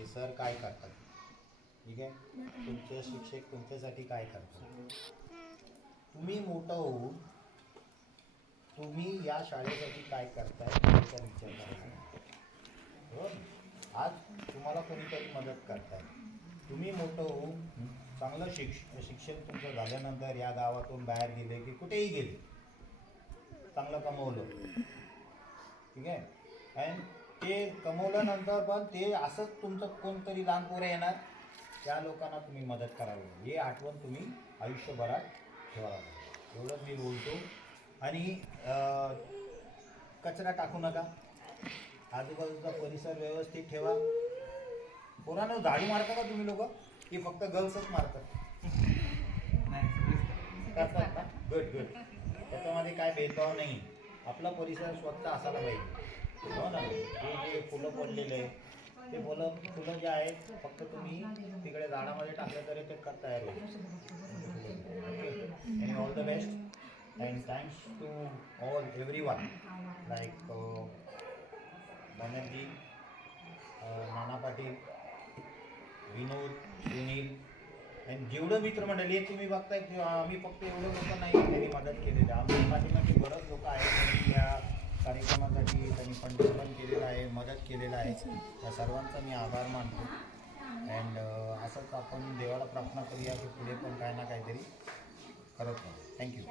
की सर काय करतात, ठीक आहे. तुमचे शिक्षक तुमच्यासाठी काय करतात. तुम्ही मोठं होऊन तुम्ही या शाळेसाठी काय करताय याचा विचार करायचा. बरोबर. आज तुम्हाला कोणीतरी मदत करताय. तुम्ही मोठं होऊन चांगलं शिक्षण तुमचं झाल्यानंतर या गावातून बाहेर गेले की कुठेही गेले, चांगलं कमवलं, ठीक आहे. आणि ते कमवल्यानंतर पण ते असंच तुमचं कोणतरी लहान पोरं येणार, त्या लोकांना तुम्ही मदत करावी, हे आठवण तुम्ही आयुष्यभरात ठेवायला पाहिजे. एवढंच मी बोलतो. आणि कचरा टाकू नका, आजूबाजूचा परिसर व्यवस्थित ठेवा. पोरांनो, झाडू मारता का तुम्ही लोक, की फक्त गर्ल्सच मारतात? करतात ना, गुड गुड. त्याच्यामध्ये काय भेदभाव नाही. आपला परिसर स्वच्छ असायला पाहिजे, हो ना. हे जे फुलं पडलेले ते फुलं जे आहेत फक्त तुम्ही तिकडे झाडामध्ये टाकले तरी ते तयार होईल. आणि all the best and thanks to all everyone like Banerjee, Nana Patil, Vinod, Sunil आणि जेवढं मित्रमंडळी आहे तुम्ही बघताय की आम्ही फक्त एवढं लोक नाही त्यांनी मदत केलेली. आमच्या पाठीमागे बरंच लोक आहेत या कार्यक्रमासाठी त्यांनी फंडिंग पण केलेलं आहे, मदत केलेलं आहे. त्या सर्वांचा मी आभार मानतो. अँड असंच आपण देवाला प्रार्थना करूया की पुढे पण काय ना काहीतरी करत राहू. थँक्यू.